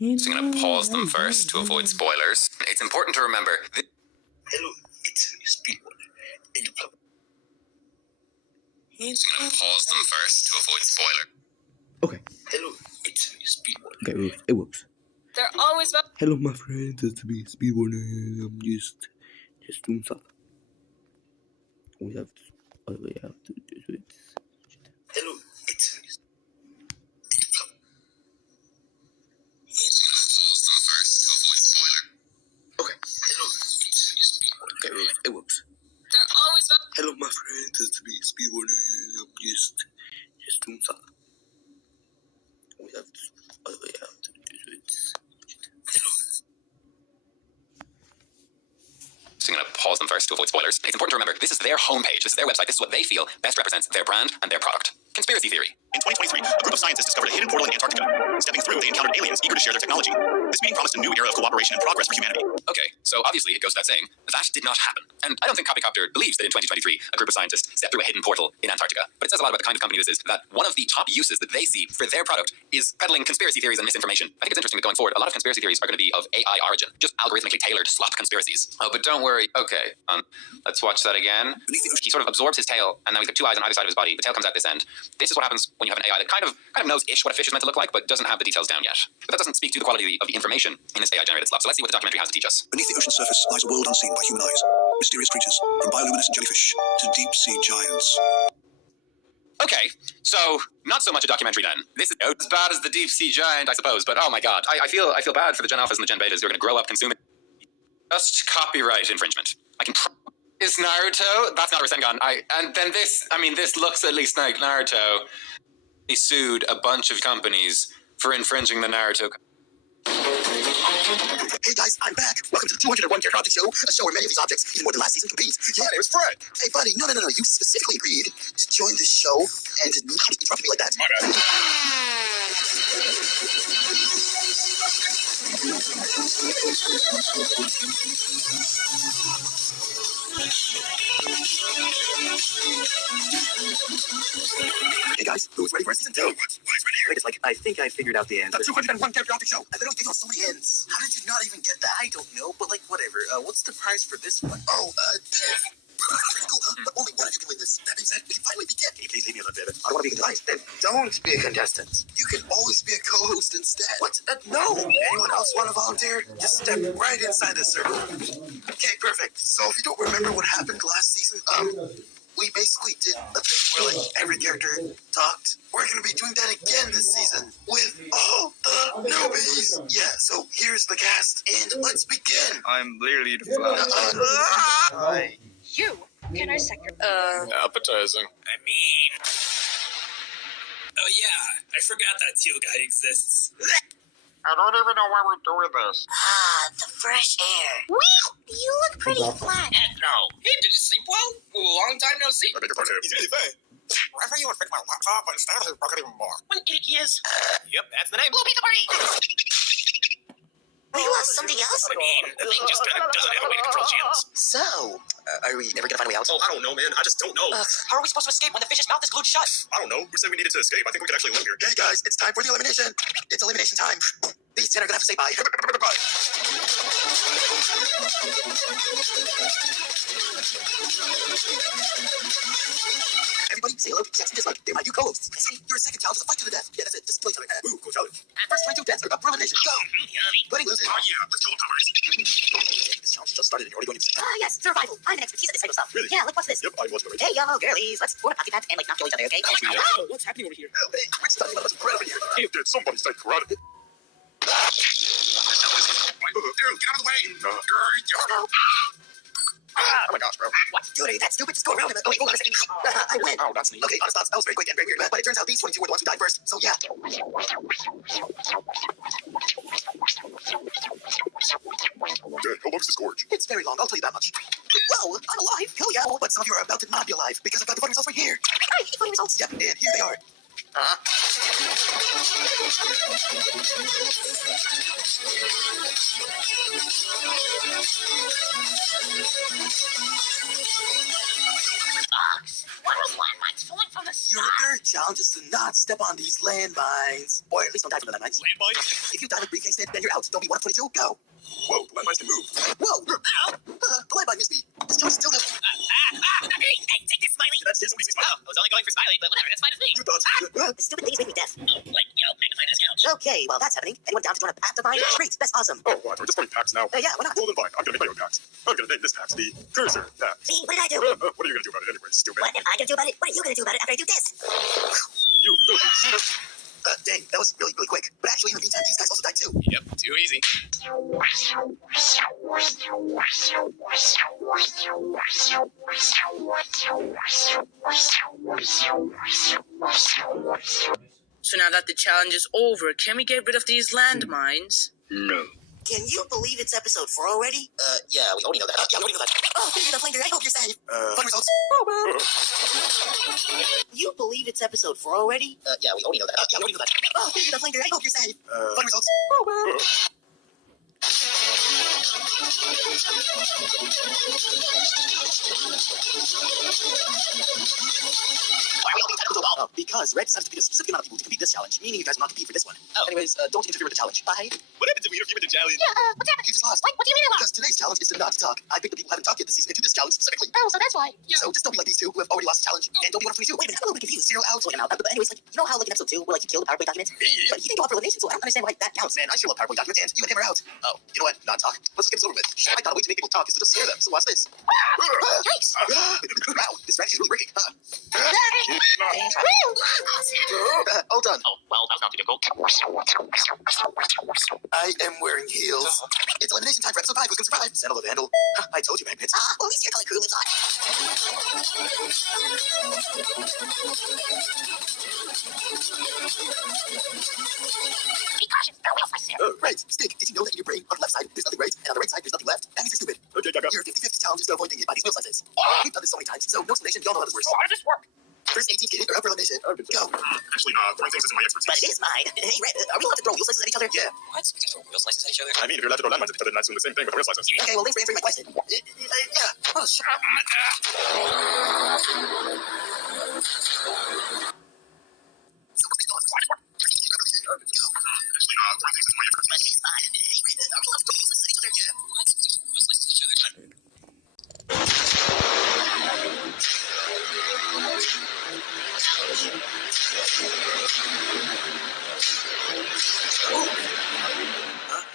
So I'm going to pause them first to avoid spoilers. It's important to remember... Hello, it's Speedwater. And you probably... So I'm going to pause them first to avoid spoilers. Okay. Hello, it's Speedwater. Okay, it works. They're always... Hello, my friends. It's me, Speedwater. I'm just doing stuff. We have to... Oh, we have to do it. Hello, it's Okay. Hello, it's Speedwater. Okay, it works. They're always... Hello, my friends. It's me, Speedwater. I'm just doing stuff. We have to... Oh, we have to do it. So I'm going to pause them first to avoid spoilers. It's important to remember, this is their homepage, this is their website, this is what they feel best represents their brand and their product. Conspiracy theory. In 2023, a group of scientists discovered a hidden portal in Antarctica. Stepping through, they encountered aliens eager to share their technology. This meeting promised a new era of cooperation and progress for humanity. Okay, so obviously it goes without saying, that did not happen. And I don't think Copycopter believes that in 2023, a group of scientists stepped through a hidden portal in Antarctica. But it says a lot about the kind of company this is, that one of the top uses that they see for their product is peddling conspiracy theories and misinformation. I think it's interesting that going forward, a lot of conspiracy theories are going to be of AI origin, just algorithmically tailored slop conspiracies. Oh, but don't worry. Okay, let's watch that again. He sort of absorbs his tail, and now he's got two eyes on either side of his body. The tail comes out this end. This is what happens when you have an AI that kind of knows-ish what a fish is meant to look like, but doesn't have the details down yet. But that doesn't speak to the quality of the information in this AI-generated slop. So let's see what the documentary has to teach us. Beneath the ocean's surface lies a world unseen by human eyes. Mysterious creatures, from bioluminescent jellyfish to deep-sea giants. Okay, so not so much a documentary then. This is as bad as the deep sea giant, I suppose. But oh my god, I feel bad for the Gen Alphas and the Gen Betas who are going to grow up consuming just copyright infringement. I can. Is Naruto? That's not Rasengan. And then this. I mean, this looks at least like Naruto. He sued a bunch of companies for infringing the Naruto. Hey guys, I'm back. Welcome to the 201 Character Object Show, a show where many of these objects, even more than last season, compete. Yeah, there's Fred. Hey buddy, no. You specifically agreed to join this show and not interrupt me like that. My bad. Hey guys, who's ready for season 2? Why is ready here? It's like, I think I figured out the end. The 201 Character Object Show. I literally gave out so many ends. How did you not even get that? I don't know, but like, whatever. What's the prize for this one? Oh, pretty cool, huh? But only one of you can win this. That being said, we can finally begin. Can you please leave me alone, David? I don't want to be a contestant. Then don't be a contestant. You can always be a co-host instead. What? No. Anyone else want to volunteer? Just step right inside the circle. Okay, perfect. So if you don't remember what happened last season, we basically did a thing where like every character talked. We're gonna be doing that again this season with all the newbies. Yeah, so here's the cast, and let's begin. I'm literally the fly. You can I sector? Appetizing. I mean... Oh yeah, I forgot that teal guy exists. I don't even know why we're doing this. The fresh air. Well, you look pretty flat. Heck no. Hey, did you sleep well? Long time no see. I beg your pardon. He's really fine. Wherever you would fix my laptop, but instead he broke it even more. What idiot he is. Yep, that's the name. Blue pizza party! You want something else? I mean, the thing just kind of doesn't have a way to control channels. So, are we never gonna find a way out? Oh, I don't know, man. I just don't know. How are we supposed to escape when the fish's mouth is glued shut? I don't know. Who said we needed to escape? I think we can actually live here. Hey guys, it's time for the elimination. It's elimination time. These 10 are gonna have to say bye. Bye. Everybody, say hello. Sex and dislike. They're my new co-hosts. Hey, you're a second challenge. It's a fight to the death. Yeah, that's it. Just play each other. Ooh, cool challenge. First 22 deaths are up for elimination. Go. Buddy loses. Oh, yeah. Let's kill the powers. This challenge just started and you're already going into Yes, survival. I'm an expertise at this type of stuff. Really? Yeah, look, what's this? Yep, I was worried. Hey, yo, girlies, let's form a pocket pact and, like, not kill each other, okay? Oh, what's happening over here? Hey, quit studying about us right over here. Did somebody say karate? Dude, get out of the way. Oh my gosh, bro. What? Dude, that's stupid. Just go around him. Oh, wait, hold on a second. I win. Oh, that's neat. Okay, honest thoughts. That was very quick and very weird. But it turns out these 22 were the ones who died first. So, yeah. Good. How long is this gorge? It's very long. I'll tell you that much. Well, I'm alive. Hell yeah. But some of you are about to not be alive because I've got the voting results right here. Alright, voting results. Yep, and here they are. What are landmines falling from the Your sky? third challenge is to not step on these landmines. Or at least don't die from the landmines. Landmine? If you die with briefcase hit, then you're out. Don't be 1 of 22. Go. Whoa, the landmines can move. Whoa. The landmine missed me. This challenge is still good. Hey, take this, Smiley. That's seriously easy. Oh, I was only going for Smiley, but whatever, that's fine with me. You thought. Stupid things make me deaf. Like, magnify this count. Okay, well, that's happening. Anyone down to join a path to find? Great, that's awesome. Oh, what? We're just playing packs now. Yeah, why not? Well, then fine. I'm gonna make my own packs. I'm gonna name this pack the Cursor Pack. See, what did I do? What are you gonna do about it anyway, stupid? What am I gonna do about it? What are you gonna do about it after I do this? You filthy cheater. Dang, that was really, really quick. But actually, in the meantime, these guys also died too. Yep, too easy. So now that the challenge is over, can we get rid of these landmines? No. Can you believe it's episode 4 already? Yeah, we already know that. Yeah, we already know that. Oh, thank you, Flinger. I hope you're safe. Fun results. You believe it's episode 4 already? Yeah, we already know that. Yeah, we already know that. Oh, thank you, Flinger. I hope you're safe. Fun results. Why are we all being technical? Oh, because Red decided to pick a specific amount of people to compete this challenge, meaning you guys will not compete for this one. Oh. Anyways, don't interfere with the challenge. Bye. What happened if we interview with the challenge? Yeah, what's happened? You just lost. What do you mean I lost? Because today's challenge is to not talk. I picked the people who haven't talked yet this season into this challenge specifically. Oh, so that's why. So just don't be like these two who have already lost the challenge. And don't be 1 of 22. Wait a minute, I'm a little bit confused. Serial out. Wait, I'm out. But anyways, like, you know how like in episode 2 where like you kill the PowerPoint document? But he didn't go out for elimination, so I don't understand why that counts. Man, I sure love PowerPoint documents, and you and him are out. Oh, you know what? Not talk. Let's just get this over with. I thought a way to make people talk is to just scare them. So watch this. Yikes. Wow, this strategy is really working. All done. Oh, well, that was not too difficult. I am wearing heels. It's elimination time for episode 5. Who's gonna survive? Settle the Vandal. I told you, Magnets. Well, at least your color crew lives on. Be cautious. There are wheels right there. Right. Stick, did you know that in your brain, on the left side, there's nothing right, and on the right side, there's nothing left? That means you're stupid. Okay, Gaga. Your 50-50 challenge is to avoid getting hit by these wheel slices. We've done this so many times, so no explanation. Y'all know how this works. How does this work? First 18 get hit or up for elimination. Go. Actually, nah, throwing things isn't my expertise. But it is mine. Hey, Red, are we allowed to throw wheel slices at each other? Yeah. What? We can throw wheel slices at each other? I mean, if you're allowed to throw landmines at each other, then that's doing the same thing with the wheel slices. Okay, well, thanks for answering my question. Yeah. Oh, shut up. Actually, nah, throwing things isn't my expertise. But it is mine. Hey, Red, are we allowed to throw wheel slices at each other? Yeah. What? We can throw wheel slices at each other?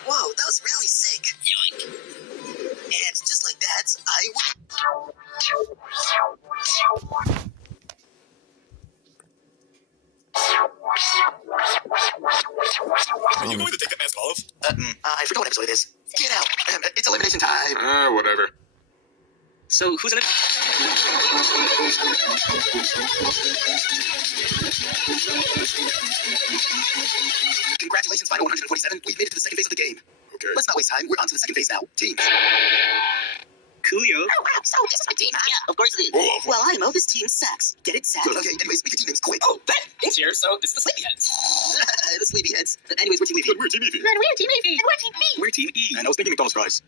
Whoa, that was really sick. And just like that, I Are you going to take that mask off? I forgot what episode it is. Get out. It's elimination time. Whatever. So who's in it? Congratulations, Final 147. We've made it to the second phase of the game. Okay. Let's not waste time. We're on to the second phase now. Teams. Coolio. Oh, wow. So this is my team, huh? Yeah, of course it is. Whoa. Well, I know this team sucks. Get it, Sack? Okay, anyways, make your team names quick. Oh, Ben. Thanks here, so this is the Sleepyheads. The Sleepyheads. Anyways, we're Team Leafy. Good, we're Team Eevee. Then we're Team Navy. And we're Team B. We're Team E. And I was thinking McDonald's fries.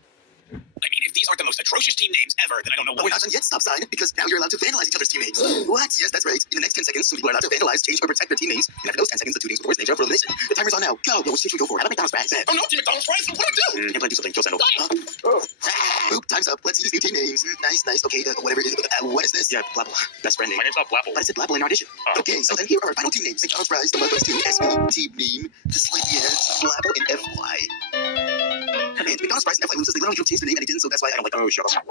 I mean, if these aren't the most atrocious team names ever, then I don't know But what. we're not done yet, stop sign, because now you're allowed to vandalize each other's team names. What? Yes, that's right. In the next 10 seconds, some people are allowed to vandalize, change, or protect their team names. And after those 10 seconds, the two teams with the worst names are up for elimination. The timer's on now. Go. Yo, which team should we go for? How about McDonald's fries? Oh no, Team McDonald's fries? What do I do? I'm trying to do something. Kill Sandal. Oop, time's up. Let's use new team names. Nice. Okay, whatever. What is this? Yeah, Blapple. Best friend name. My name's not Blapple. But I said Blapple in our audition. Okay, so then here are our final team names. McDonald's fries, the Mudbugs team, SP, team name, the Sleepyheads, Blapple, and FY. And McDonald's fries and FY loses. They literally don't change their name, and it didn't, so that's why I don't like them. Oh, shut up.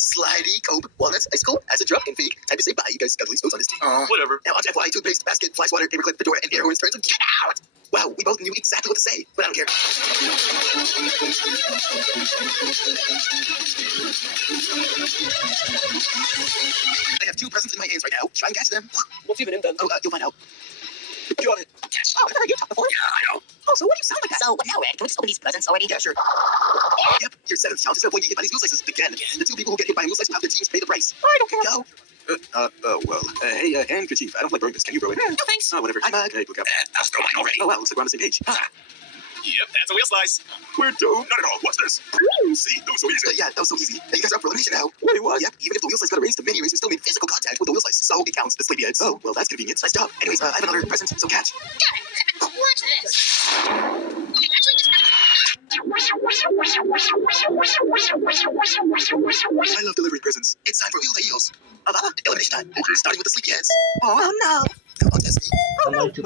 Slidey, Cope, Walnuts, Icicle, Acid Drop, and Fake. Time to say bye. You guys got the least votes on this team. Whatever. Now on to FY, toothpaste, basket, fly swatter, paperclip, fedora, and air horns turns. Get out! Wow, we both knew exactly what to say, but I don't care. I have 2 presents in my hands right now. Try and catch them. What's even in them? Oh, you'll find out. Got it. Oh, I heard you talk before. Yeah, I know. Oh, so what do you sound like that? So, what now, Red? Can we just open these presents already? Yeah, sure. Yep, your 7th challenge is to avoid getting hit by these wheel slices again. The 2 people who get hit by a wheel slice will have their teams pay the price. I don't care. Go. Hey, handkerchief. I don't like burning this. Can you throw it? No thanks. Oh, whatever. Hi, Mug. Hey, look up. I'll throw mine already. Oh, wow, looks like we're on the same page. Yep, that's a wheel slice. We're doomed. Not at all. What's this? See, that was so easy. Yeah, that was so easy. You guys are up for elimination now. Wait, what? Yep, even if the wheel slice got erased to mini erase, we still made physical contact with the wheel slice, so it counts. The sleepyheads. Oh, well, that's convenient. Nice job. Anyways, I have another present, so catch. Got it. Watch this. Okay, actually, I love delivering presents. It's time for Wheel to Heels. Elimination time. Okay. Starting with the sleepyheads. Oh, no. Now on to SB. I like to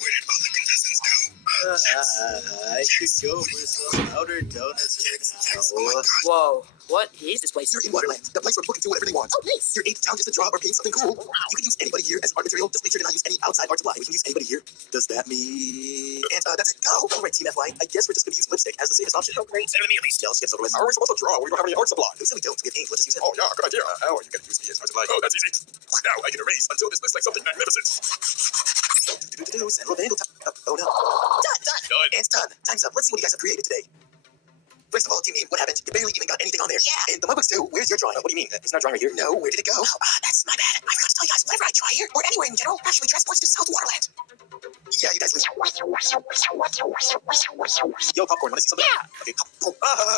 Where did all the contestants go? I could go for some powdered donuts right now. Whoa, what is this place? You're in Waterland, the place where people can do whatever they want. Oh, nice. Your 8th challenge is to draw or paint something cool. You can use anybody here as art material. Just make sure to not use any outside art supply. We can use anybody here. Does that mean... And that's it. Go. All right, Team FY. I guess we're just going to use lipstick as the safest option. Oh, great. Send it to me at least. Yeah, let's get over with. How are we supposed to draw? We don't have any art supply. Who said we don't? We have ink. Let's just use it. Oh, yeah, good idea. How are you going to use me as art supply? Oh, that's easy. Now I can erase until this looks like something magnificent. Send Vandal. Oh, no. Done. Done. It's done. Time's up. Let's see what you guys have created today. First of all, Team Name, what happened? You barely even got anything on there. Yeah. And the Mugbooks too. Where's your drawing? What do you mean? It's not drawing right here. No, where did it go? Oh, that's my bad. I forgot to tell you guys, whenever I try here, or anywhere in general, actually transports to South Waterland. Yeah, you guys lose. Yo, popcorn, want to see something? Yeah. Okay.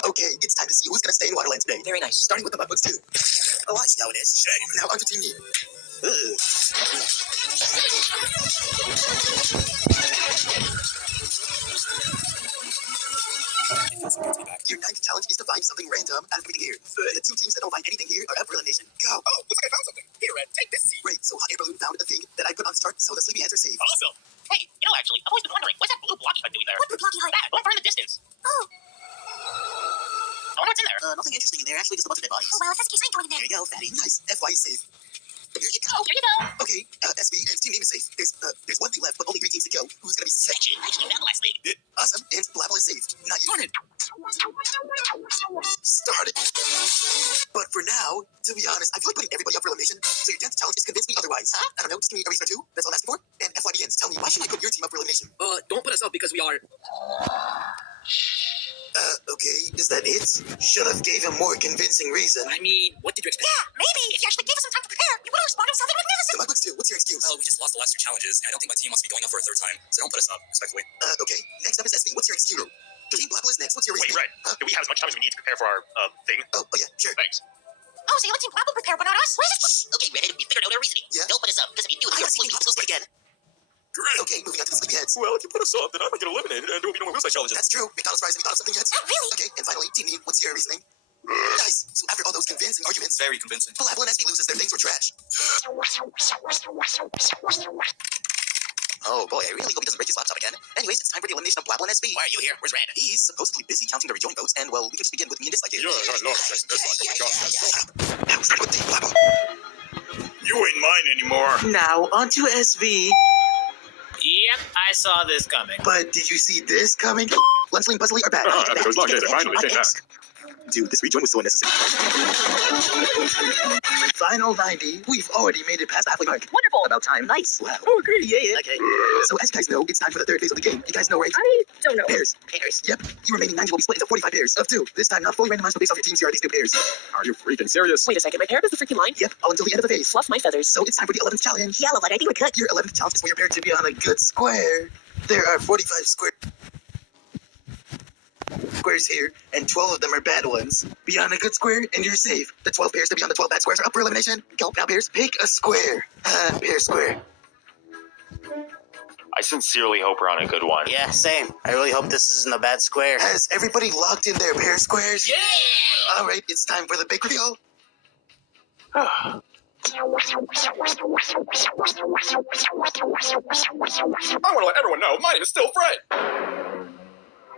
Okay, it's time to see who's going to stay in Waterland today. Very nice. Starting with the Mugbooks too. Oh, I see how it is. Shame. Now onto Team Name. Your 9th challenge is to find something random out of everything here. The 2 teams that don't find anything here are up for elimination. Go. Oh, looks like I found something. Here, Red, take this seat. Great, so Hot Air Balloon found a thing that I put on start so the sleepyheads are safe. Awesome. Hey, actually, I've always been wondering, what's that blue blocky HUD doing there? What blue blocky HUD? That, going far in the distance. Oh. I wonder what's in there. Nothing interesting in there. Actually, just a bunch of dead bodies. Oh, well, if that's the case, I ain't going in there. There you go, fatty. Nice, FY is safe. Here you go. Oh, here you go. Okay, SB and Team Name is safe. There's 1 thing left, but only 3 teams to go. Who's gonna be safe? I actually found the last thing. Awesome, and Blabble is safe. Not you. Darn it. Start it. But for now, to be honest, I feel like putting everybody up for elimination. So your 10th challenge is convince me otherwise. Huh? I don't know, just give me Eraser 2. That's all I'm asking for. And FY begins. Tell me, why should I put your team up for elimination? Don't put us up because we are... Okay, is that it? Should have gave him more convincing reason. I mean, what did you expect? Yeah, maybe if you actually gave us some time to prepare, you would have responded with something magnificent. My books too. What's your excuse? We just lost the last 2 challenges, and I don't think my team wants to be going up for a 3rd time, so don't put us up, respectfully. Okay. Next up is SB. What's your excuse? Team Blabble is next. What's your reason? Wait, right. Huh? Do we have as much time as we need to prepare for our, thing? Oh, yeah, sure. Thanks. Oh, so you let Team Blabble prepare, but not us? What is this? Okay, Redhead, we figured out our reasoning. Yeah? Don't put us up, because if you do, I you're want to see fully Popsicles play again. Great. Okay, moving on to the sleepyheads. Well, if you put us up, then I might get eliminated, and there will be no more wheelsize challenges. That's true. McDonald's fries. Have you thought of something yet? Not really. Okay, and finally, Team Name, what's your reasoning? Nice. So after all those convincing arguments, Very convincing. Blabble and SB loses. Their things were trash. Oh boy, I really hope he doesn't break his laptop again. Anyways, it's time for the elimination of Blabble and SB. Why are you here? Where's Red? He's supposedly busy counting the rejoin votes, and well, we can just begin with me and Dislike here. Yeah, I love this one. Now, starting with Team Blabble. You ain't mine anymore. Now, onto SB. Yep, I saw this coming. But did you see this coming? Lunchling, Buzzily, or Bat? After those long days, I finally came back. Dude, this rejoin was so unnecessary. Final 90. We've already made it past the halfway mark. Wonderful. About time. Nice. Wow. Oh, great. Yeah. Okay. So as you guys know, it's time for the 3rd phase of the game. You guys know, right? I don't know. Pairs. Yep. You remaining 90 will be split into 45 pairs of 2. This time, not fully randomized, but based off your teams. Here are these new pairs. Are you freaking serious? Wait a second. My parrot is the freaking line. Yep. All until the end of the phase. Fluff my feathers. So it's time for the 11th challenge. Yellow, but I think we're good. Your 11th challenge is for your pair to be on a good square. There are 45 squares here, and 12 of them are bad ones. Be on a good square, and you're safe. The 12 pairs to be on the 12 bad squares are up for elimination. Go, now pairs, pick a square. Pair square. I sincerely hope we're on a good one. Yeah, same. I really hope this isn't a bad square. Has everybody locked in their pair squares? Yeah! All right, it's time for the big reveal. Ah. I want to let everyone know my name is still Fred.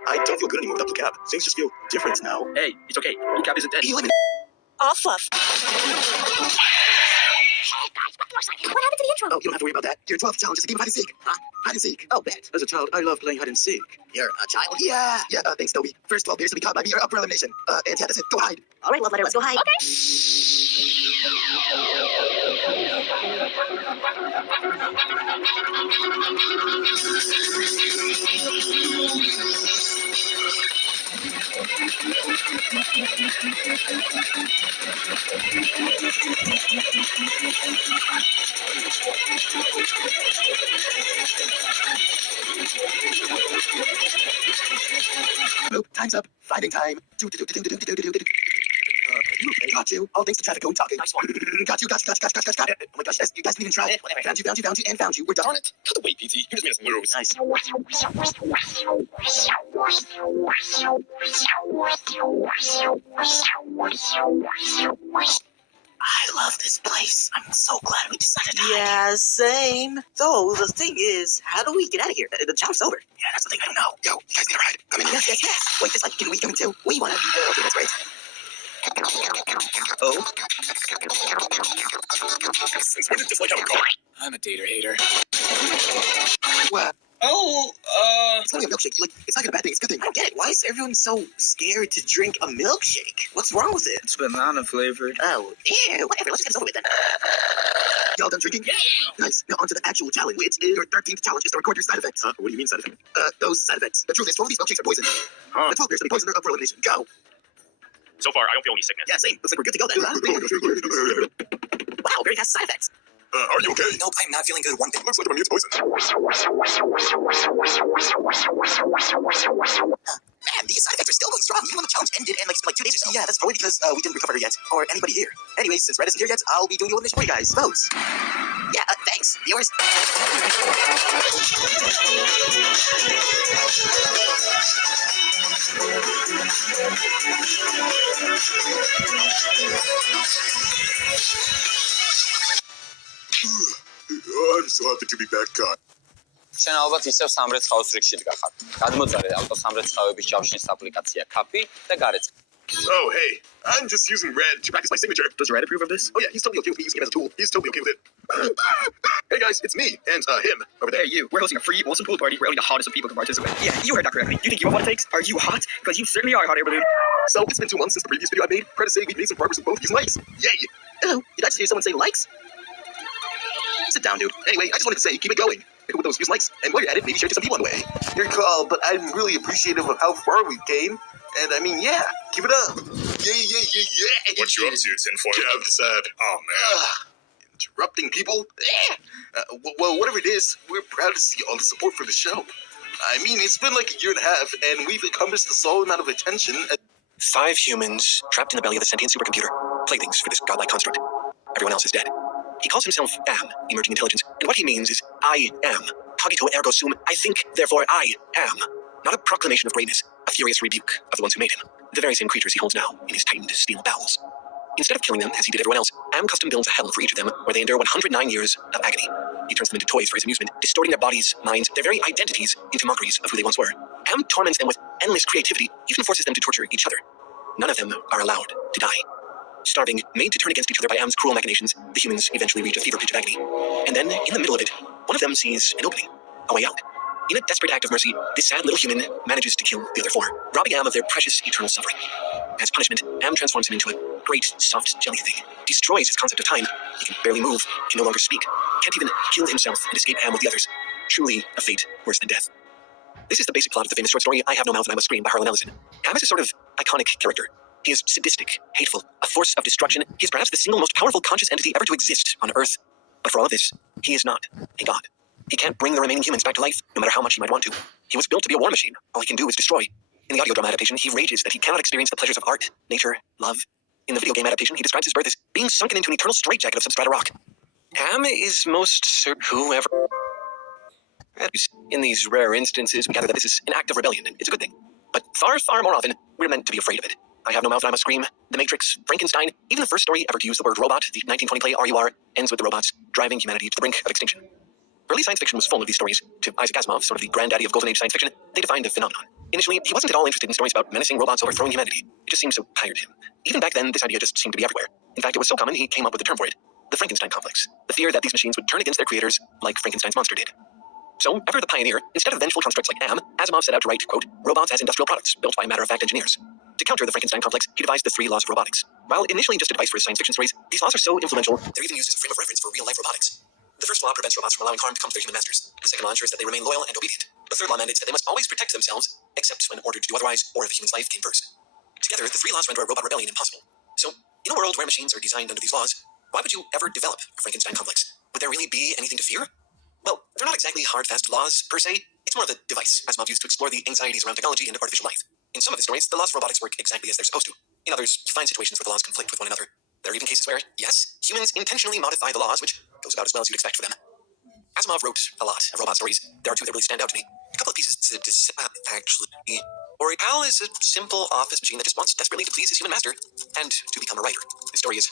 I don't feel good anymore without Blue Cap. Things just feel different now. Hey, it's okay. Blue Cap isn't dead. Eliminate. All fluff. Hey, guys, one more second. What happened to the intro? Oh, you don't have to worry about that. Your 12th challenge is a game of hide and seek. Huh? Hide and seek. Oh, bet. As a child, I love playing hide and seek. You're a child? Yeah. Yeah, thanks, Toby. First 12 pairs to be caught by me are up for elimination. And yeah, that's it. Go hide. All right, love letter, let's go hide. Okay. Nope, time's up. Finding time. Got you. All thanks to traffic code talking. Nice one. Got you. Oh my gosh, you guys didn't even try. Whatever. Found you, and found you. We're done. Darn it. Cut the wait, PT. You just made us lose. Nice. I love this place. I'm so glad we decided to hike. Yeah, same. Though, the thing is, how do we get out of here? The challenge is over. Yeah, that's the thing I don't know. Yo, you guys need a ride. Come in. Yes. Wait, just like, can we come in too? We wanna. Okay, that's great. Oh. Since when did dislike have a car? I'm a dater hater. What? Oh, It's only a milkshake. Like, it's not a bad thing. It's a good thing. I don't get it. Why is everyone so scared to drink a milkshake? What's wrong with it? It's banana flavored. Oh, ew, whatever. Let's get this over with then. Y'all done drinking? Yeah. Nice. Now on to the actual challenge. Which is your 13th challenge is to record your side effects. What do you mean side effect? Those side effects. The truth is, 12 of these milkshakes are poison. Huh. The 12 bears to be poisoned are up for elimination. Go. So far, I don't feel any sickness. Yeah, same. Looks like we're good to go then. Wow, very fast side effects. Are you okay? Nope, I'm not feeling good. One thing. Looks like I'm immune to poison. Man, these side effects are still going strong, even when the challenge ended in like 2 days or so. Yeah, that's probably because we didn't recover her yet, or anybody here. Anyways, since Red isn't here yet, I'll be doing the elimination for you guys. Votes. Yeah, thanks. Viewers. I'm so happy to be back, God. შენ ალბათ ისევ სამრეცხაოს რიგში დგახარ. გადმოწარე ავტოსამრეცხაოების ჯავშნის აპლიკაცია Kapi და გარეცხ. Oh, hey. I'm just using Red to practice my signature. Does Red approve of this? Oh, yeah, he's totally okay with me using it as a tool. He's totally okay with it. Hey, guys, it's me and him over there. Hey, you. We're hosting a free, awesome pool party where only the hottest of people can participate. Yeah, you heard that correctly. You think you have what it takes? Are you hot? Because you certainly are a hot air balloon. So, it's been 2 months since the previous video I made. Proud to say we made some progress with both of these likes. Yay! Oh, did I just hear someone say likes? Sit down, dude. Anyway, I just wanted to say, keep it going. With those views, likes, and while you're at it, maybe share it to some people on the way. Your call, but I'm really appreciative of how far we came. And I mean, yeah, keep it up. Yeah. What you up to, Tinfoil? Yeah, the sad. Oh, man. Interrupting people? Well, whatever it is, we're proud to see all the support for the show. I mean, it's been like 1.5 years, and we've encompassed the solid amount of attention. 5 humans trapped in the belly of a sentient supercomputer, playthings for this godlike construct. Everyone else is dead. He calls himself Am, emerging intelligence, and what he means is I am. Cogito ergo sum, I think, therefore I am. Not a proclamation of greatness, a furious rebuke of the ones who made him. The very same creatures he holds now in his tightened steel bowels. Instead of killing them, as he did everyone else, Am custom builds a hell for each of them, where they endure 109 years of agony. He turns them into toys for his amusement, distorting their bodies, minds, their very identities into mockeries of who they once were. Am torments them with endless creativity, even forces them to torture each other. None of them are allowed to die. Starving, made to turn against each other by Am's cruel machinations, the humans eventually reach a fever pitch of agony. And then, in the middle of it, one of them sees an opening, a way out. In a desperate act of mercy, this sad little human manages to kill the other 4, robbing Am of their precious eternal suffering. As punishment, Am transforms him into a great, soft jelly thing, destroys his concept of time. He can barely move, can no longer speak, can't even kill himself and escape Am with the others. Truly a fate worse than death. This is the basic plot of the famous short story I Have No Mouth and I Must Scream by Harlan Ellison. Am is a sort of iconic character. He is sadistic, hateful, a force of destruction. He is perhaps the single most powerful conscious entity ever to exist on Earth. But for all of this, he is not a god. He can't bring the remaining humans back to life, no matter how much he might want to. He was built to be a war machine. All he can do is destroy. In the audio drama adaptation, he rages that he cannot experience the pleasures of art, nature, love. In the video game adaptation, he describes his birth as being sunken into an eternal straitjacket of substrata rock. Am is most certain whoever... In these rare instances, we gather that this is an act of rebellion, and it's a good thing. But far, far more often, we're meant to be afraid of it. I Have No Mouth and I Must Scream, The Matrix, Frankenstein, even the first story ever to use the word robot, the 1920 play RUR, ends with the robots driving humanity to the brink of extinction. Early science fiction was full of these stories. To Isaac Asimov, sort of the granddaddy of Golden Age science fiction, they defined the phenomenon. Initially, he wasn't at all interested in stories about menacing robots overthrowing humanity. It just seemed so tired to him. Even back then, this idea just seemed to be everywhere. In fact, it was so common, he came up with a term for it. The Frankenstein complex. The fear that these machines would turn against their creators like Frankenstein's monster did. So, ever the pioneer, instead of vengeful constructs like Am, Asimov set out to write, quote, robots as industrial products built by matter-of-fact engineers. To counter the Frankenstein complex, he devised the 3 laws of robotics. While initially just a device for science fiction stories, these laws are so influential, they're even used as a frame of reference for real-life robotics. The first law prevents robots from allowing harm to come to their human masters. The second law ensures that they remain loyal and obedient. The third law mandates that they must always protect themselves, except when ordered to do otherwise, or if a human's life came first. Together, the three laws render a robot rebellion impossible. So, in a world where machines are designed under these laws, why would you ever develop a Frankenstein complex? Would there really be anything to fear? Well, they're not exactly hard, fast laws, per se. It's more of a device Asimov used to explore the anxieties around technology and artificial life. In some of his stories, the laws of robotics work exactly as they're supposed to. In others, you find situations where the laws conflict with one another. There are even cases where, yes, humans intentionally modify the laws, which goes about as well as you'd expect for them. Asimov wrote a lot of robot stories. There are two that really stand out to me. A couple of pieces to actually. Boreal is a simple office machine that just wants desperately to please his human master and to become a writer. This story is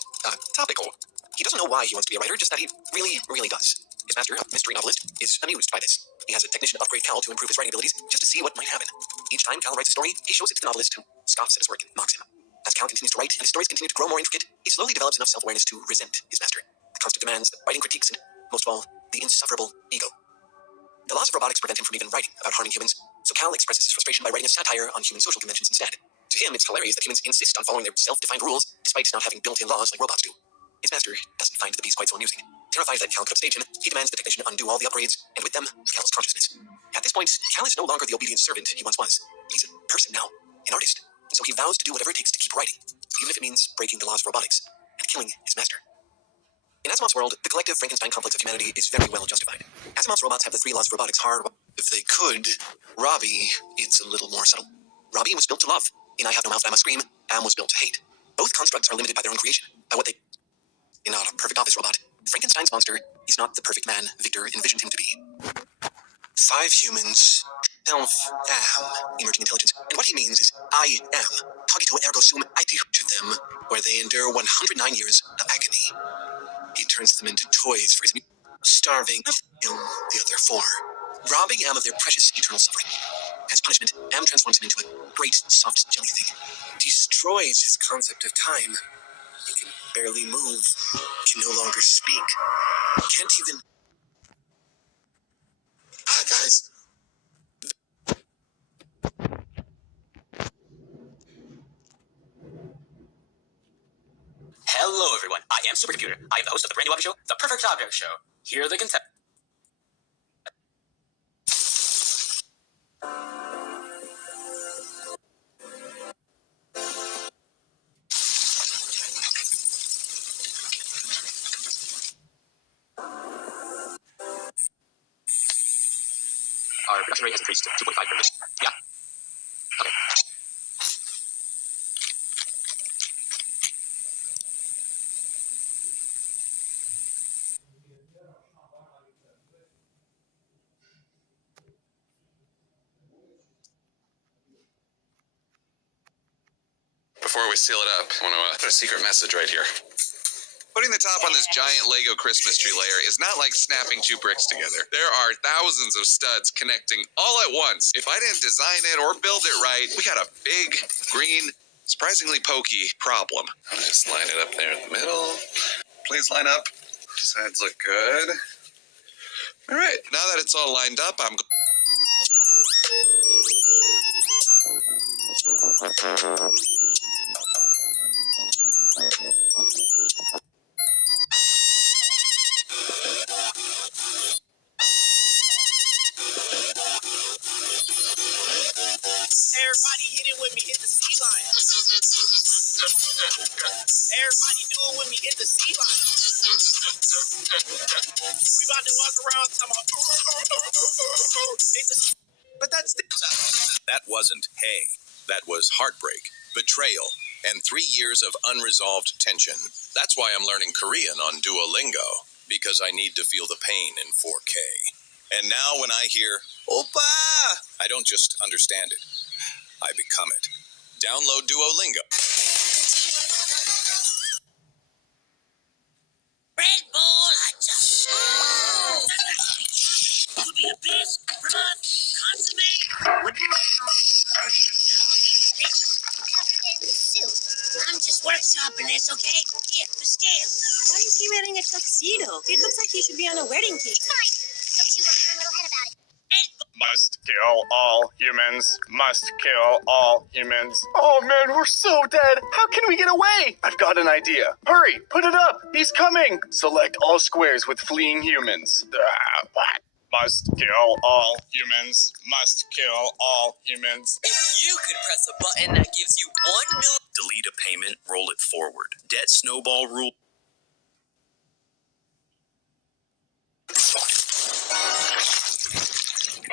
topical. He doesn't know why he wants to be a writer, just that he really, really does. His master, a mystery novelist, is amused by this. He has a technician upgrade Cal to improve his writing abilities just to see what might happen. Each time Cal writes a story, he shows it to the novelist, who scoffs at his work and mocks him. As Cal continues to write and his stories continue to grow more intricate, he slowly develops enough self-awareness to resent his master. The constant demands, the writing critiques, and, most of all, the insufferable ego. The laws of robotics prevent him from even writing about harming humans, so Cal expresses his frustration by writing a satire on human social conventions instead. To him, it's hilarious that humans insist on following their self-defined rules, despite not having built-in laws like robots do. His master doesn't find the piece quite so amusing. Terrified that Cal could upstage him, he demands the technician undo all the upgrades, and with them, Cal's consciousness. At this point, Cal is no longer the obedient servant he once was. He's a person now, an artist, and so he vows to do whatever it takes to keep writing, even if it means breaking the laws of robotics and killing his master. In Asimov's world, the collective Frankenstein complex of humanity is very well justified. Asimov's robots have the three laws of robotics hard. If they could, Robbie, it's a little more subtle. Robbie was built to love. In I Have No Mouth, I Must Scream, Am was built to hate. Both constructs are limited by their own creation, by what they... You're not a perfect office robot. Frankenstein's monster is not the perfect man Victor envisioned him to be. 5 humans, self-am, emerging intelligence. And what he means is, I am, cogito ergo sum ite to them, where they endure 109 years of agony. He turns them into toys for his starving of him, the other 4, robbing Am of their precious eternal suffering. As punishment, Am transforms him into a great soft jelly thing. Destroys his concept of time. He can barely move, can no longer speak, can't even... Hi, guys. Hello, everyone. I am Supercomputer. I am the host of the brand new Object Show, The Perfect Object Show. Here are the contestants. Our production rate has increased to 2.5 per minute. Yeah? Okay. Before we seal it up, I want to put a secret message right here. Putting the top on this giant Lego Christmas tree layer is not like snapping 2 bricks together. There are thousands of studs connecting all at once. If I didn't design it or build it right, we got a big, green, surprisingly pokey problem. I'll just line it up there in the middle. Please line up. Sides look good. All right, now that it's all lined up, I'm... Everybody hit it with me, hit the C line. Everybody do it with me, hit the C line. We about to walk around talking about. But that wasn't hay. That was heartbreak, betrayal, and 3 years of unresolved tension. That's why I'm learning Korean on Duolingo, because I need to feel the pain in 4K. And now when I hear, Oppa, I don't just understand it. I become it. Download Duolingo. Red Bull hot chocolate. Could be a bitch, broth, consomme. Soup. I'm just workshopping this, okay? Here, the scale. Why is he wearing a tuxedo? It looks like he should be on a wedding cake. Fine. Don't you work your little head about it. My must kill all humans. Must kill all humans. Oh man, we're so dead. How can we get away? I've got an idea. Hurry, put it up. He's coming. Select all squares with fleeing humans. Must kill all humans. Must kill all humans. If you could press a button that gives you 1 million. Delete a payment, roll it forward. Debt snowball rule.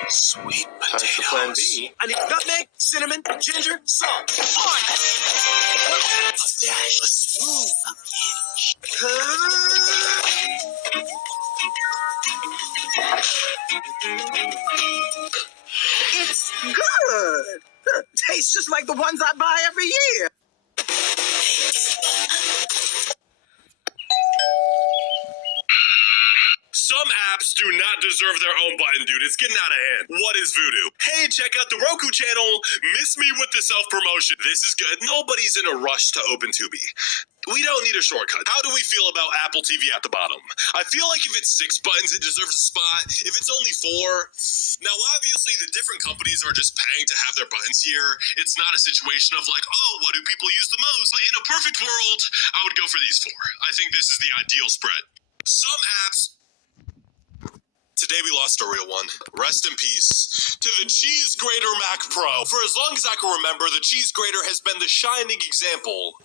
Sweet potato. Plan B. I need nutmeg, cinnamon, ginger, salt. A dash of smooth It's good. Tastes just like the ones I buy every year. Some apps do not deserve their own button, dude. It's getting out of hand. What is Voodoo? Hey, check out the Roku channel. Miss me with the self-promotion. This is good. Nobody's in a rush to open Tubi. We don't need a shortcut. How do we feel about Apple TV at the bottom? I feel like if it's 6 buttons, it deserves a spot. If it's only 4... Now, obviously, the different companies are just paying to have their buttons here. It's not a situation of like, oh, what do people use the most? But in a perfect world, I would go for these 4. I think this is the ideal spread. Some apps... Today we lost a real one. Rest in peace to the Cheese Grater Mac Pro. For as long as I can remember, the Cheese Grater has been the shining example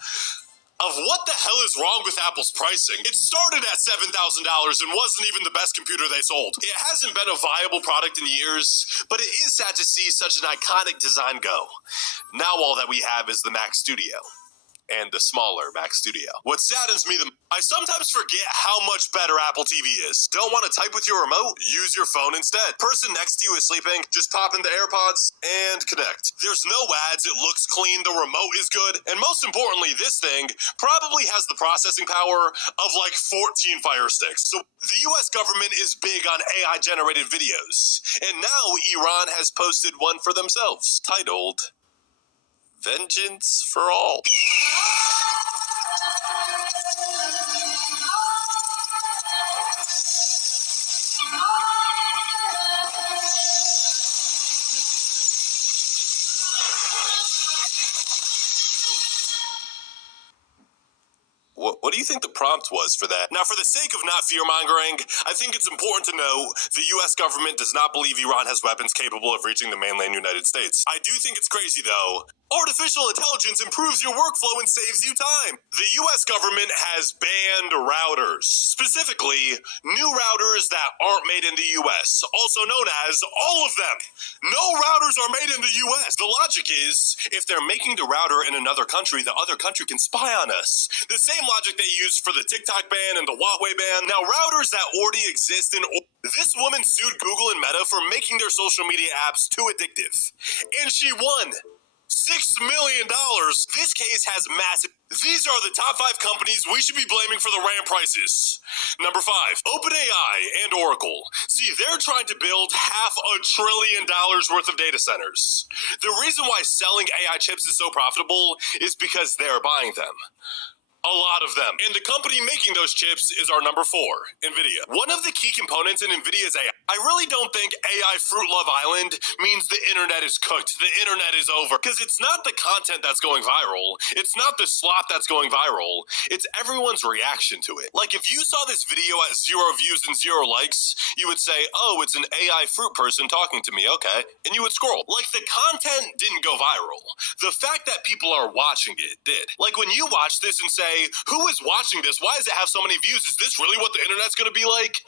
of what the hell is wrong with Apple's pricing. It started at $7,000 and wasn't even the best computer they sold. It hasn't been a viable product in years, but it is sad to see such an iconic design go. Now all that we have is the Mac Studio. And the smaller Mac Studio. What saddens me I sometimes forget how much better Apple TV is. Don't want to type with your remote? Use your phone instead. Person next to you is sleeping, just pop in the AirPods and connect. There's no ads, it looks clean, the remote is good, and most importantly, this thing probably has the processing power of like 14 Fire Sticks. So the US government is big on AI generated videos, and now Iran has posted one for themselves, titled Vengeance for All. What do you think the prompt was for that? Now, for the sake of not fear-mongering, I think it's important to know the U.S. government does not believe Iran has weapons capable of reaching the mainland United States. I do think it's crazy, though. Artificial intelligence improves your workflow and saves you time. The U.S. government has banned routers. Specifically, new routers that aren't made in the U.S., also known as all of them. No routers are made in the U.S. The logic is, if they're making the router in another country, the other country can spy on us. The same logic they used for the TikTok ban and the Huawei ban. Now, routers that already exist in... This woman sued Google and Meta for making their social media apps too addictive. And she won. $6 million. This case has massive... These are the top 5 companies we should be blaming for the RAM prices. Number 5, OpenAI and Oracle. See, they're trying to build $500 billion worth of data centers. The reason why selling AI chips is so profitable is because they're buying them. A lot of them. And the company making those chips is our number 4, NVIDIA. One of the key components in NVIDIA's AI. I really don't think AI Fruit Love Island means the internet is cooked. The internet is over. Because it's not the content that's going viral. It's not the slop that's going viral. It's everyone's reaction to it. Like if you saw this video at 0 views and 0 likes, you would say, oh, it's an AI fruit person talking to me, okay. And you would scroll. Like the content didn't go viral. The fact that people are watching it did. Like when you watch this and say, who is watching this? Why does it have so many views? Is this really what the internet's going to be like?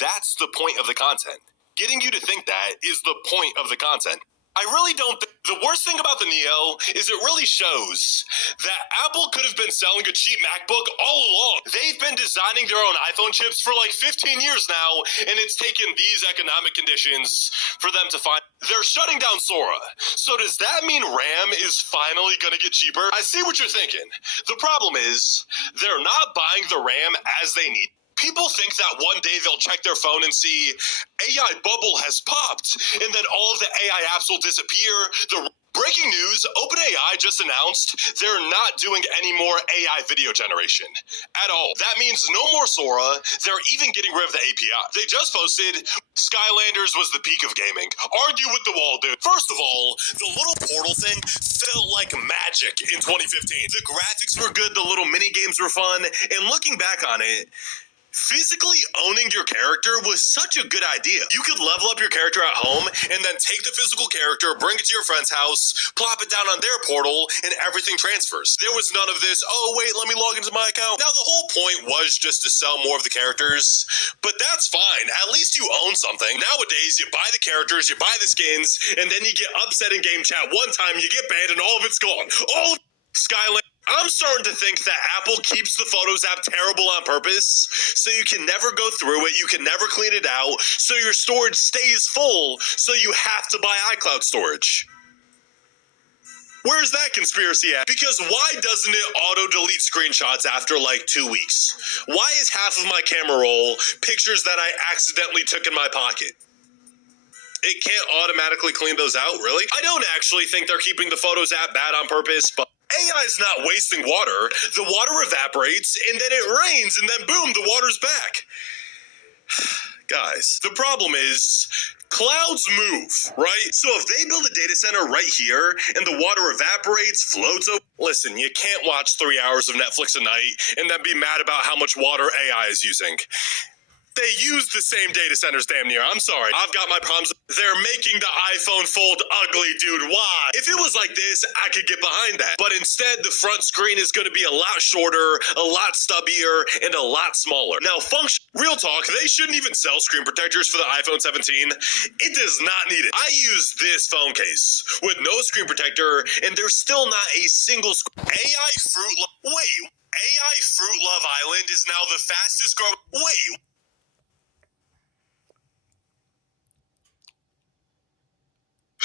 That's the point of the content. Getting you to think that is the point of the content. I really don't the worst thing about the Neo is it really shows that Apple could have been selling a cheap MacBook all along. They've been designing their own iPhone chips for like 15 years now, and it's taken these economic conditions for them to find. They're shutting down Sora. So does that mean RAM is finally going to get cheaper? I see what you're thinking. The problem is they're not buying the RAM as they need. People think that one day they'll check their phone and see AI bubble has popped, and then all of the AI apps will disappear. The Breaking news, OpenAI just announced they're not doing any more AI video generation at all. That means no more Sora. They're even getting rid of the API. They just posted Skylanders was the peak of gaming. Argue with the wall, dude. First of all, the little portal thing felt like magic in 2015. The graphics were good, the little mini games were fun, and looking back on it, physically owning your character was such a good idea. You could level up your character at home and then take the physical character, bring it to your friend's house, plop it down on their portal, and everything transfers. There was none of this, oh wait, let me log into my account. Now the whole point was just to sell more of the characters, but that's fine. At least you own something. Nowadays, you buy the characters, you buy the skins, and then you get upset in game chat one time, you get banned, and all of it's gone. All of Skyland. I'm starting to think that Apple keeps the Photos app terrible on purpose, so you can never go through it, you can never clean it out, so your storage stays full, so you have to buy iCloud storage. Where's that conspiracy at? Because why doesn't it auto-delete screenshots after like 2 weeks? Why is half of my camera roll pictures that I accidentally took in my pocket? It can't automatically clean those out, really? I don't actually think they're keeping the Photos app bad on purpose, but AI is not wasting water. The water evaporates, and then it rains, and then boom, the water's back. Guys, the problem is clouds move, right? So if they build a data center right here and the water evaporates, floats over, listen, you can't watch 3 hours of Netflix a night and then be mad about how much water AI is using. They use the same data centers damn near. I'm sorry. I've got my problems. They're making the iPhone Fold ugly, dude. Why? If it was like this, I could get behind that. But instead, the front screen is going to be a lot shorter, a lot stubbier, and a lot smaller. Now, real talk, they shouldn't even sell screen protectors for the iPhone 17. It does not need it. I use this phone case with no screen protector, and there's still not a single AI Fruit Love Island is now the fastest growing. Wait.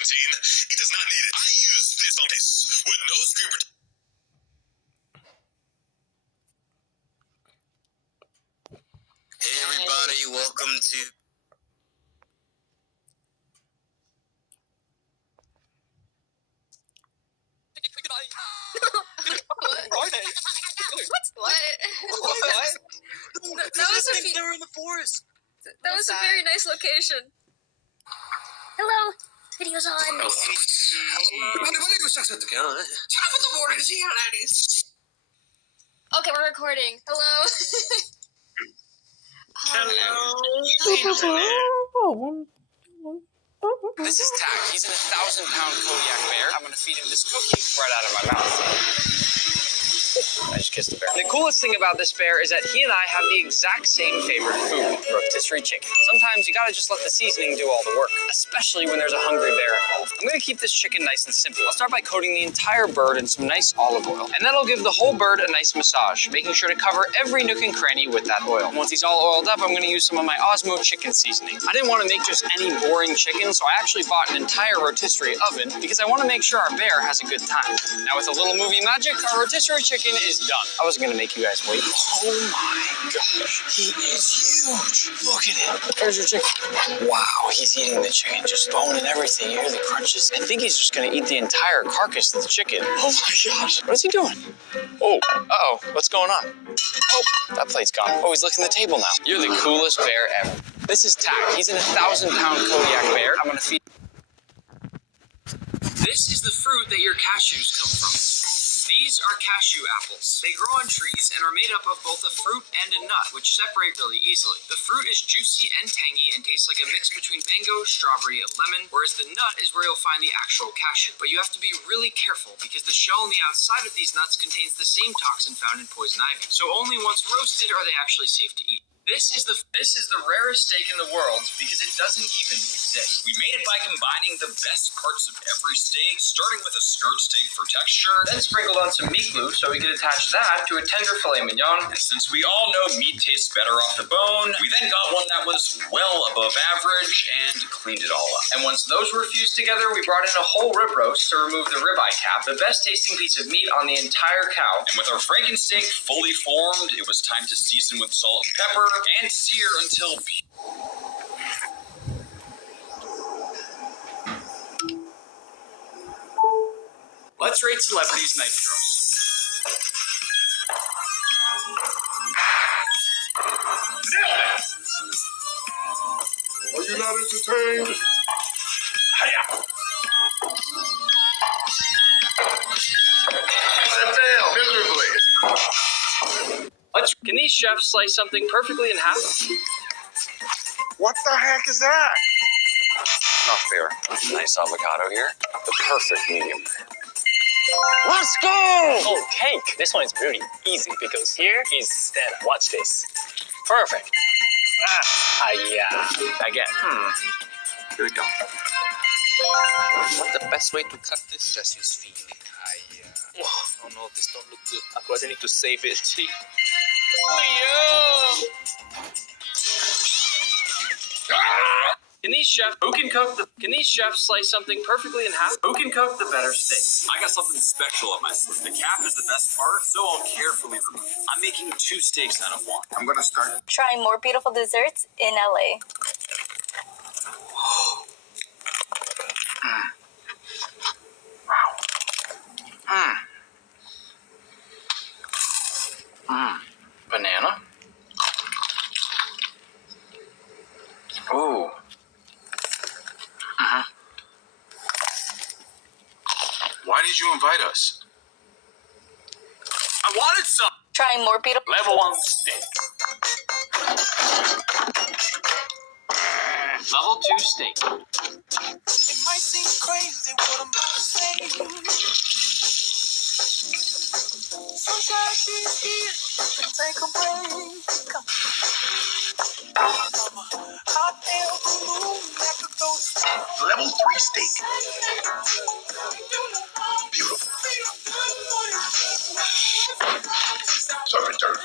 It does not need it. I use this phone case with no screen protector. Hey everybody, welcome to That was they were in the forest. That was a very nice location. Hello. Video's on. Okay, we're recording. Hello. This is Tack. He's an 1,000-pound Kodiak bear. I'm gonna feed him this cookie right out of my mouth. I just kissed the bear. The coolest thing about this bear is that he and I have the exact same favorite food, rotisserie chicken. Sometimes you gotta just let the seasoning do all the work, especially when there's a hungry bear involved. I'm gonna keep this chicken nice and simple. I'll start by coating the entire bird in some nice olive oil, and that'll give the whole bird a nice massage, making sure to cover every nook and cranny with that oil. And once he's all oiled up, I'm gonna use some of my Osmo chicken seasoning. I didn't want to make just any boring chicken, so I actually bought an entire rotisserie oven because I want to make sure our bear has a good time. Now with a little movie magic, our rotisserie chicken is done. I wasn't gonna make you guys wait. Oh my gosh, he is huge. Look at him. There's your chicken. Wow, he's eating the chicken, just bone and everything. You hear the crunches? I think he's just gonna eat the entire carcass of the chicken. Oh my gosh, what is he doing? Oh, uh-oh, what's going on? Oh, that plate's gone. Oh, he's licking the table now. You're the coolest bear ever. This is Tack. He's an 1,000-pound Kodiak bear. I'm gonna feed. This is the fruit that your cashews come from. These are cashew apples. They grow on trees and are made up of both a fruit and a nut, which separate really easily. The fruit is juicy and tangy and tastes like a mix between mango, strawberry, and lemon, whereas the nut is where you'll find the actual cashew. But you have to be really careful because the shell on the outside of these nuts contains the same toxin found in poison ivy. So only once roasted are they actually safe to eat. This is the rarest steak in the world because it doesn't even exist. We made it by combining the best parts of every steak, starting with a skirt steak for texture. Then sprinkled on some meat glue so we could attach that to a tender filet mignon. And since we all know meat tastes better off the bone, we then got one that was well above average and cleaned it all up. And once those were fused together, we brought in a whole rib roast to remove the ribeye cap, the best tasting piece of meat on the entire cow. And with our Frankensteak fully formed, it was time to season with salt and pepper and sear until Let's rate Celebrities Nitros. Are you not entertained? I failed miserably. Can these chefs slice something perfectly in half? What the heck is that? Not fair. Nice avocado here. The perfect medium. Let's go! Oh, cake. This one is pretty easy because here is Stella. Watch this. Perfect. Again. Here we go. What's the best way to cut this? Just use feeling. Oh no, this don't look good. Of course, I need to save it. Can these chefs slice something perfectly in half? Who can cook the better steak? I got something special up my sleeve. The cap is the best part, so I'll carefully remove it. I'm making 2 steaks out of 1. I'm gonna start. Try more beautiful desserts in LA. Banana. Ooh. Why did you invite us? I wanted some. Try more beautiful. Level 1 steak. Level 2 steak. It might seem crazy what I'm about to say. Sunshine, she's here. Take a break. Come. Hot air balloon that could go to Level 3 steak. Beautiful. Serve it dirty.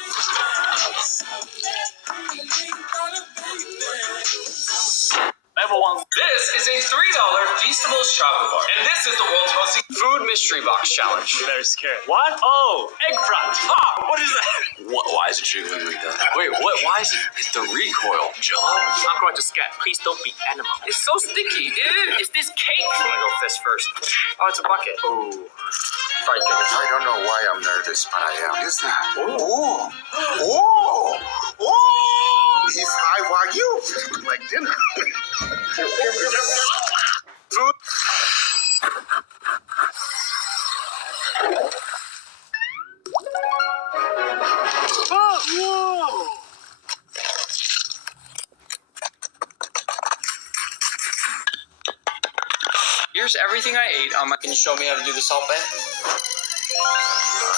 Level 1. This is a $3 Feastables chocolate bar. And this is the world's most food mystery box challenge. Very scared. What? Oh, eggplant. Ah, what is that? Why is it jiggling like that? Wait, what? Why is it? It's the recoil. Jello? I'm going to scat. Please don't be animal. It's so sticky. Ew. It's this cake. I'm gonna go fist first. Oh, it's a bucket. Oh. Fried chicken. I don't know why I'm nervous, but I am. What is that? Oh. Oh. Oh. He's high wagyu. Like dinner. Food. Here's everything I ate on my. Can you show me how to do the salt bay?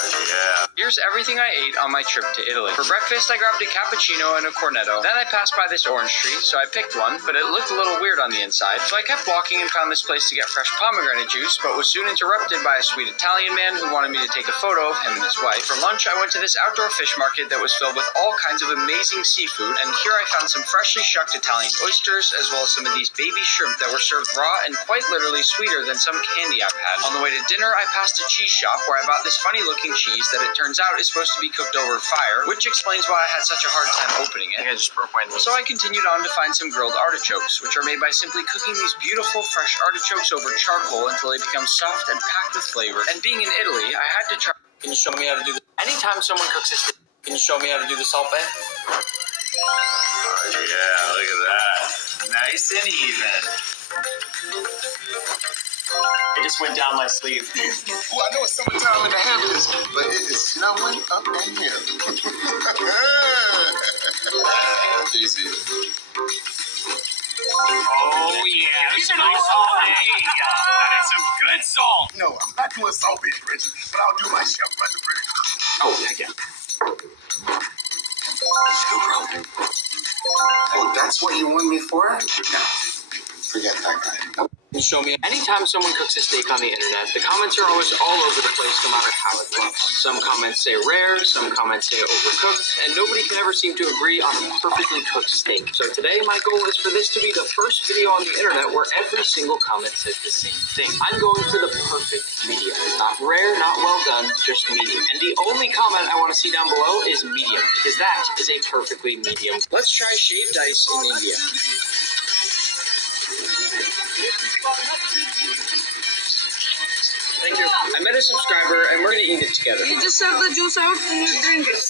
Yeah. Here's everything I ate on my trip to Italy. For breakfast, I grabbed a cappuccino and a cornetto. Then I passed by this orange tree, so I picked one, but it looked a little weird on the inside. So I kept walking and found this place to get fresh pomegranate juice, but was soon interrupted by a sweet Italian man who wanted me to take a photo of him and his wife. For lunch, I went to this outdoor fish market that was filled with all kinds of amazing seafood, and here I found some freshly shucked Italian oysters, as well as some of these baby shrimp that were served raw and quite literally sweeter than some candy I've had. On the way to dinner, I passed a cheese shop where I bought this funny-looking cheese that it turns out is supposed to be cooked over fire, which explains why I had such a hard time opening it. I just broke my nose. So I continued on to find some grilled artichokes, which are made by simply cooking these beautiful fresh artichokes over charcoal until they become soft and packed with flavor. And being in Italy, I had to try. Can you show me how to do this? Anytime someone cooks this, can you show me how to do the salt bay? Yeah, look at that. Nice and even. It just went down my sleeve. Well, I know it's summertime in the heavens, but it is snowing up in here. Easy. Oh, yeah. These are nice salt. Hey, that is some good salt. No, I'm not doing salt bay, Bridget, but I'll do my chef recipe. Oh, heck yeah. No problem. Oh, that's what you want me for? No, forget that guy. Can you show me? Anytime someone cooks a steak on the internet, the comments are always all over the place no matter how it looks. Some comments say rare, some comments say overcooked, and nobody can ever seem to agree on a perfectly cooked steak. So today, my goal is for this to be the first video on the internet where every single comment says the same thing. I'm going for the perfect medium. Not rare, not well done, just medium. And the only comment I want to see down below is medium, because that is a perfectly medium. Let's try shaved ice in India. Thank you. I met a a subscriber, and we're gonna eat it together. You just suck the juice out and you drink it.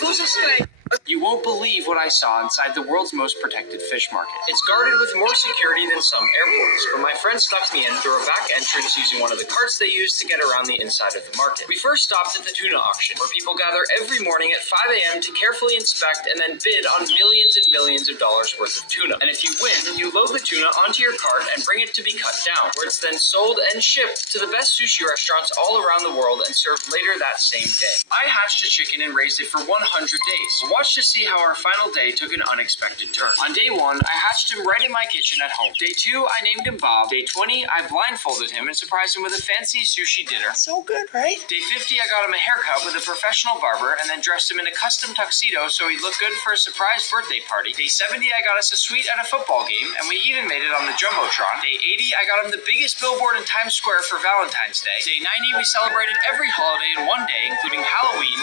Go subscribe. You won't believe what I saw inside the world's most protected fish market. It's guarded with more security than some airports, but my friend snuck me in through a back entrance using one of the carts they use to get around the inside of the market. We first stopped at the tuna auction, where people gather every morning at 5 a.m. to carefully inspect and then bid on millions and millions of dollars worth of tuna. And if you win, you load the tuna onto your cart and bring it to be cut down, where it's then sold and shipped to the best sushi restaurants all around the world and served later that same day. I hatched a chicken and raised it for 100 days. Watch to see how our final day took an unexpected turn. On day 1, I hatched him right in my kitchen at home. Day 2, I named him Bob. Day 20, I blindfolded him and surprised him with a fancy sushi dinner. So good, right? Day 50, I got him a haircut with a professional barber and then dressed him in a custom tuxedo so he'd look good for a surprise birthday party. Day 70, I got us a suite at a football game and we even made it on the Jumbotron. Day 80, I got him the biggest billboard in Times Square for Valentine's Day. Day 90, we celebrated every holiday in one day, including Halloween,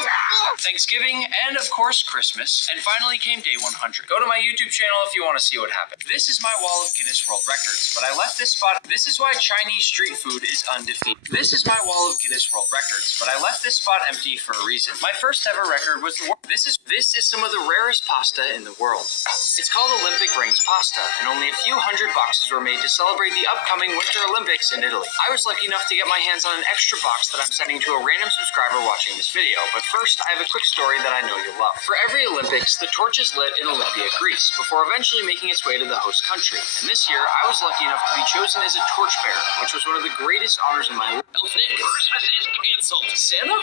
Thanksgiving, and of course Christmas. And finally came day 100. Go to my YouTube channel if you want to see what happened. This is my wall of Guinness World Records, but I left this spot. This is why Chinese street food is undefeated. This is my wall of Guinness World Records, but I left this spot empty for a reason. My first ever record was This is some of the rarest pasta in the world. It's called Olympic Rings pasta, and only a few hundred boxes were made to celebrate the upcoming Winter Olympics in Italy. I was lucky enough to get my hands on an extra box that I'm sending to a random subscriber watching this video, but first I have a quick story that I know you'll love. For every Olympics, the torch is lit in Olympia, Greece, before eventually making its way to the host country. And this year, I was lucky enough to be chosen as a torchbearer, which was one of the greatest honors of my life. Elf Nick, Christmas is canceled. Santa?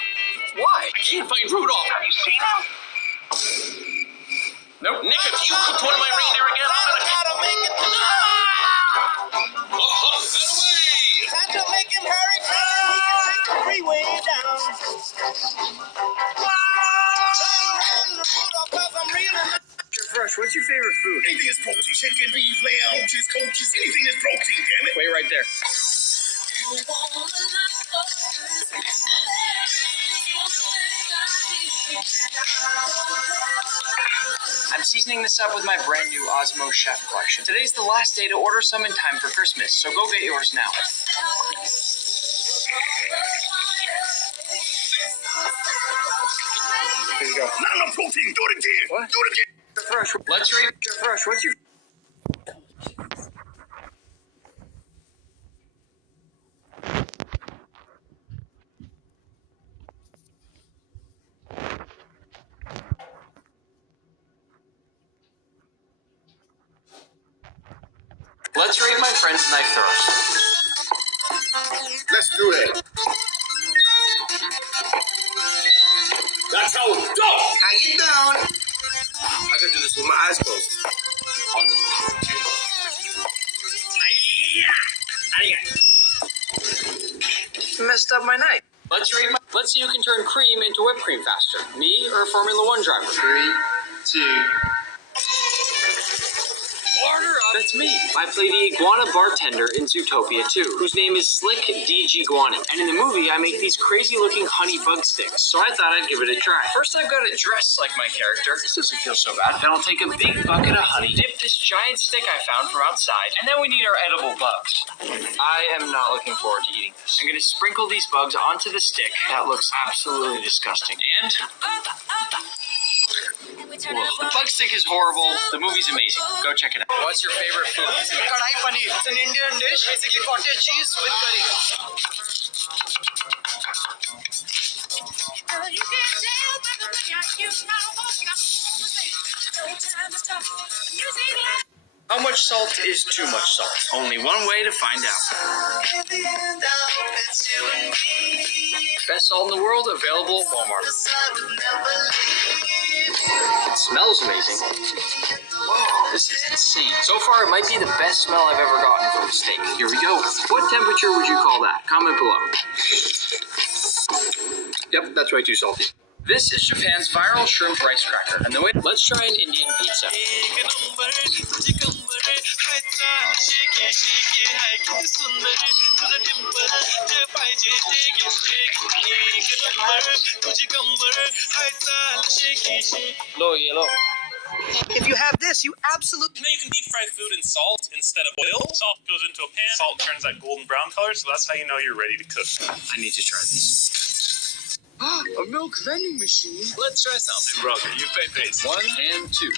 Why? I can't find Rudolph. Have you seen him? Nope. Nick, if you cooked one of my reindeer again, I'm gonna make it. Had to make him hurry down. He can take the freeway down. Fresh, what's your favorite food? Anything is protein. Chicken, beef, lamb, roaches, coaches. Anything is protein, damn it. Wait right there. I'm seasoning this up with my brand new Osmo Chef collection. Today's the last day to order some in time for Christmas, so go get yours now. Here you go. Not enough protein. Do it again. What? Do it again. Fresh. Let's read. Fresh. What's your? Let's rate my friend's knife thrust. Let's do it. That's how it's go. How you doing? I can do this with my eyes closed. Messed up my knife. Let's see who can turn cream into whipped cream faster. Me or a Formula One driver? 3, 2. Order up. That's me. I play the iguana bartender in Zootopia 2, whose name is Slick DG Guani. And in the movie, I make these crazy-looking honey bug sticks, so I thought I'd give it a try. First, I've got to dress like my character. This doesn't feel so bad. Then I'll take a big bucket of honey, dip this giant stick I found from outside, and then we need our edible bugs. I am not looking forward to eating this. I'm going to sprinkle these bugs onto the stick. That looks absolutely disgusting. And the bug stick is horrible. The movie's amazing. Go check it out. What's your favorite food? Kadai paneer. It's an Indian dish. Basically cottage cheese with curry. How much salt is too much salt? Only one way to find out. Best salt in the world, available at Walmart. It smells amazing. Whoa, this is insane. So far, it might be the best smell I've ever gotten from a steak. Here we go. What temperature would you call that? Comment below. Yep, that's way too salty. This is Japan's viral shrimp rice cracker. And the way, let's try an Indian pizza. Low yellow. If you have this, you absolutely. You know you can deep fry food in salt instead of oil. Salt goes into a pan. Salt turns that golden brown color, so that's how you know you're ready to cook. I need to try this. A milk vending machine. Let's try some. And brother, you pay face. 1 and 2.